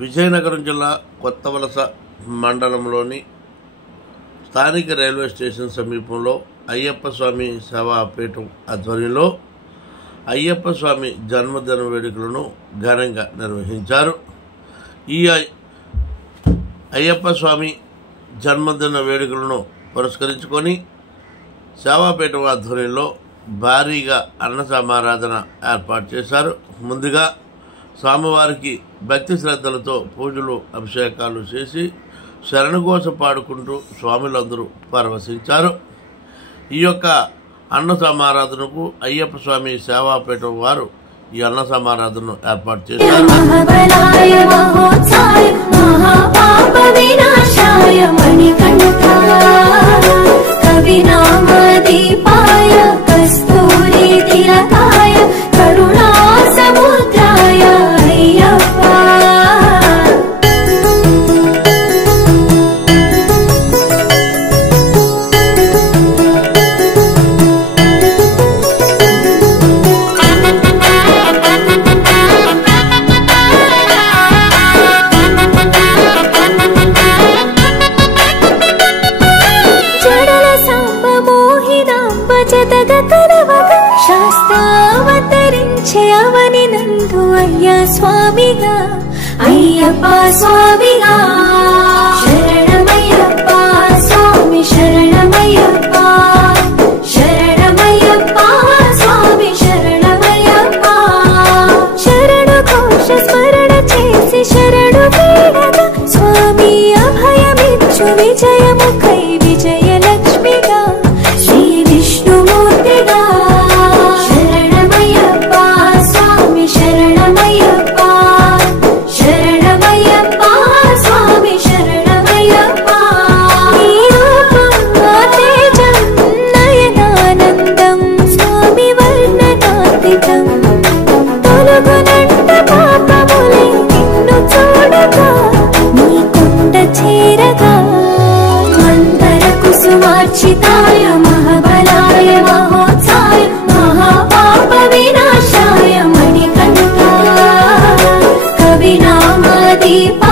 విజయనగరం జిల్లా కొత్తవలస మండలంలోని స్థానిక రైల్వే స్టేషన్ సమీపంలో అయ్యప్ప స్వామి సేవాపీఠం ఆధ్వర్యంలో అయ్యప్ప స్వామి జన్మదిన వేడుకలను ఘనంగా నిర్వహించారు. ఈ అయ్యప్ప స్వామి జన్మదిన వేడుకలను పురస్కరించుకొని సేవాపీఠం ఆధ్వర్యంలో భారీగా అన్న సమారాధన ఏర్పాటు చేశారు. ముందుగా స్వామివారికి భక్తి శ్రద్ధలతో పూజలు అభిషేకాలు చేసి శరణఘోష పాడుకుంటూ స్వాములందరూ పరవశించారు. ఈ యొక్క అన్న సమారాధనకు అయ్యప్ప స్వామి సేవాపీఠం వారు ఈ అన్న సమారాధనను ఏర్పాటు చేశారు. అవని నందు అయ్యా స్వామిగా అయ్యప్ప స్వామిగా శరణమయ్యప్ప స్వామి శరణమయ్యప్ప శరణమయ్యప్ప స్వామి శరణమయ్యప్ప శరణు ఘోష స్మరణ చేసి శరణు వేడగా స్వామి అభయమిచ్చు విజయముఖై విజయలక్ష్మిగా శ్రీ విష్ణుమూర్తిగా कुसुमार्चिताय महाबलाय महोत्साय महापाप विनाशाय मणिकण्ठाय कविनामदीप